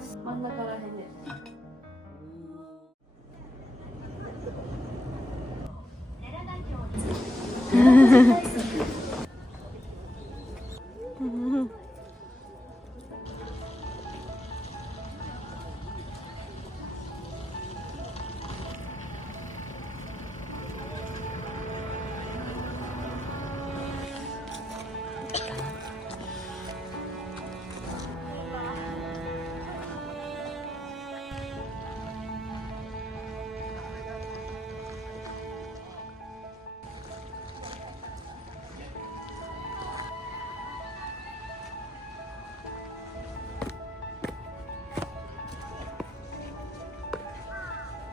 真ん中らへんで。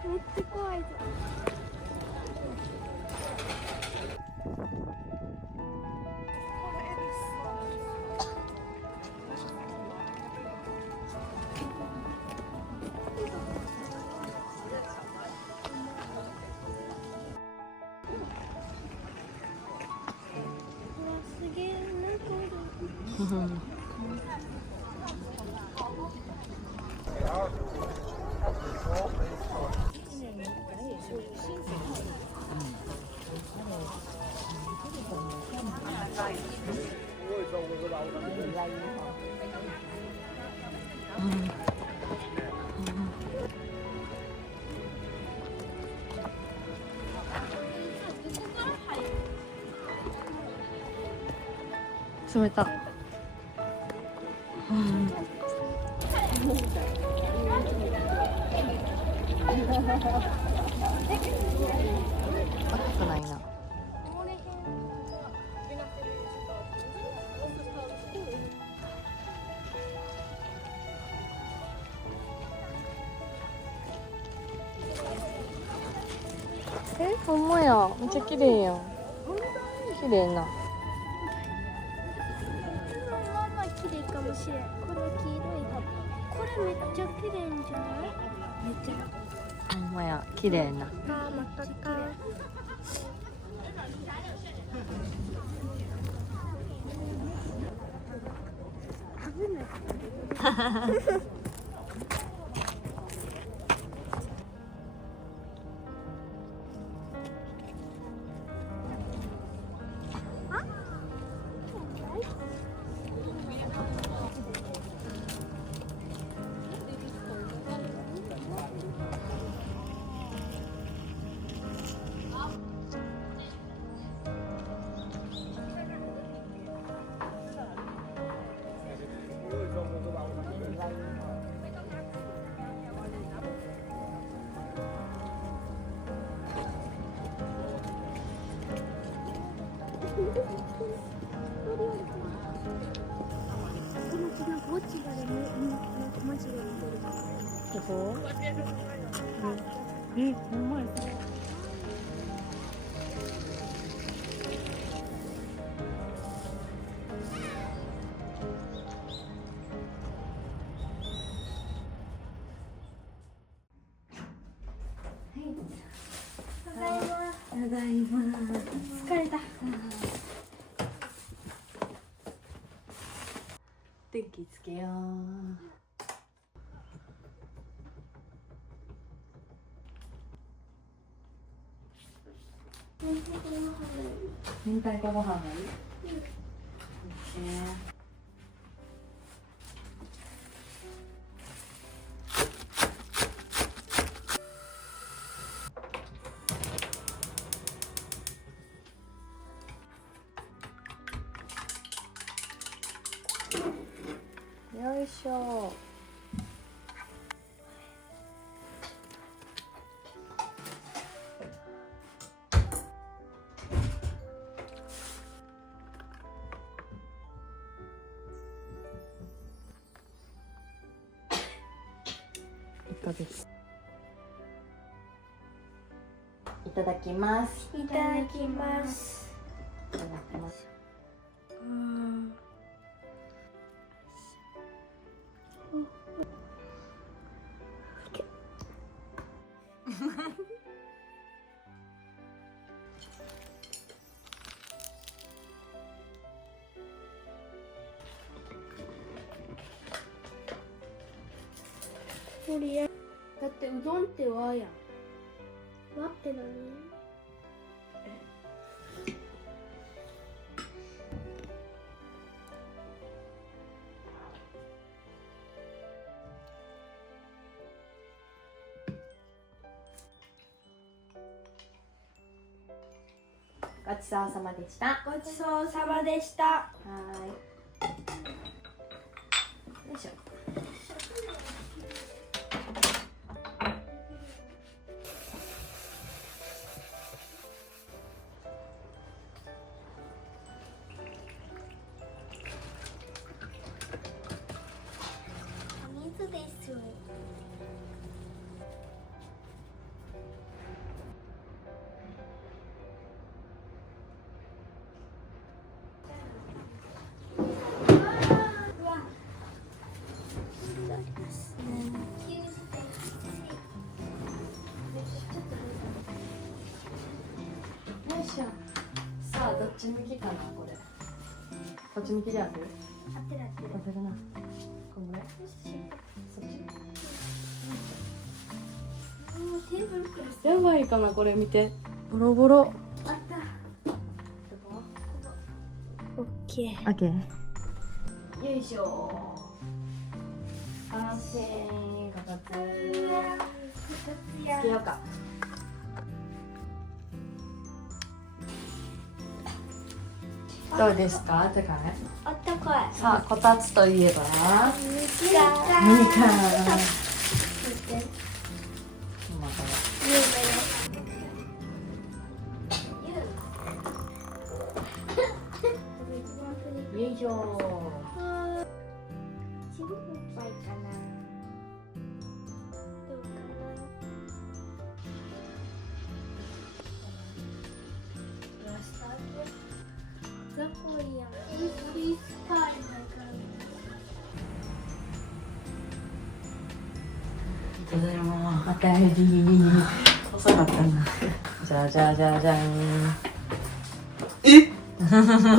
めっちゃ怖いじゃん。うわ、すげえ、なんかおる。冷た。熱くないな。ほんまや、めっちゃ綺麗やん。綺麗な。まあまあ綺麗かもしれん。この黄色い葉っぱ。これめっちゃ綺麗んじゃない？めっちゃ。ほんまや、綺麗な。あー、またか。危ない。落ち葉でもなんか文字が見てる。どこ？ほんまや。ただいま。疲れた。電気つけよう。明太子ご飯がいい。よいしょ。いただきます。いただきます。いただきます。とりあえずだってうどんって和やん。和って何？ごちそうさまでした。ごちそうさまでした。はーい。よいしょ。水です。よいしょ。さあ、どっち向きかな、これ。こっち向きで合ってる？合ってる合ってる。合ってるな。こんぐらい？そっち。テーブルクラス。やばいかな、これ見て。ボロボロ。あった。オッケー。オッケー。よいしょ。完成。形。つやけようか。どうですか、あったかい？あったかい。さあ、こたつといえば。みかミニカー。見て。また。よいしょ。すごくいっぱいかな。どうかな。ザコリアン。フリースカイだから。ただいま。おかえり。遅かったな。じゃじゃじゃじゃん。えこ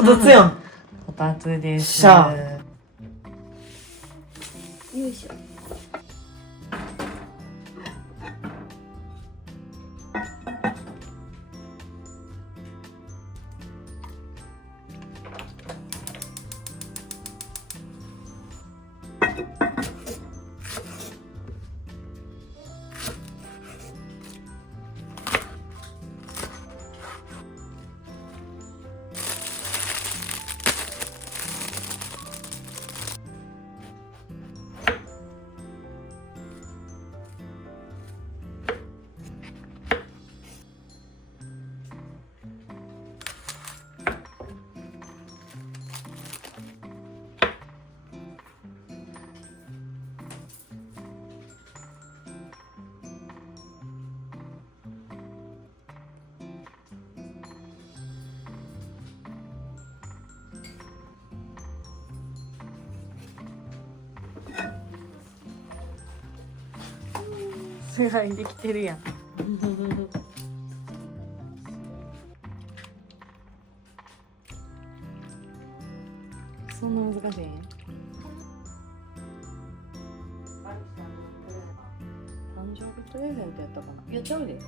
たつやん。こたつです。しゃあよいしょ。すごいできてるやん。そんな難しい？誕生日プレゼントやったかな。いやちゃうで。5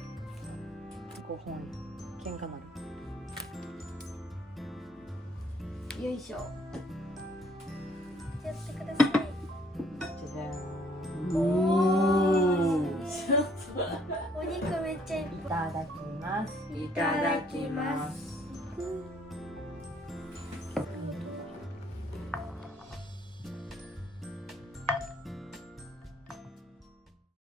本喧嘩なる。よいしょ。やってください。じゃじゃーん。お肉めっちゃいっいただきます。ぱい。いただきます。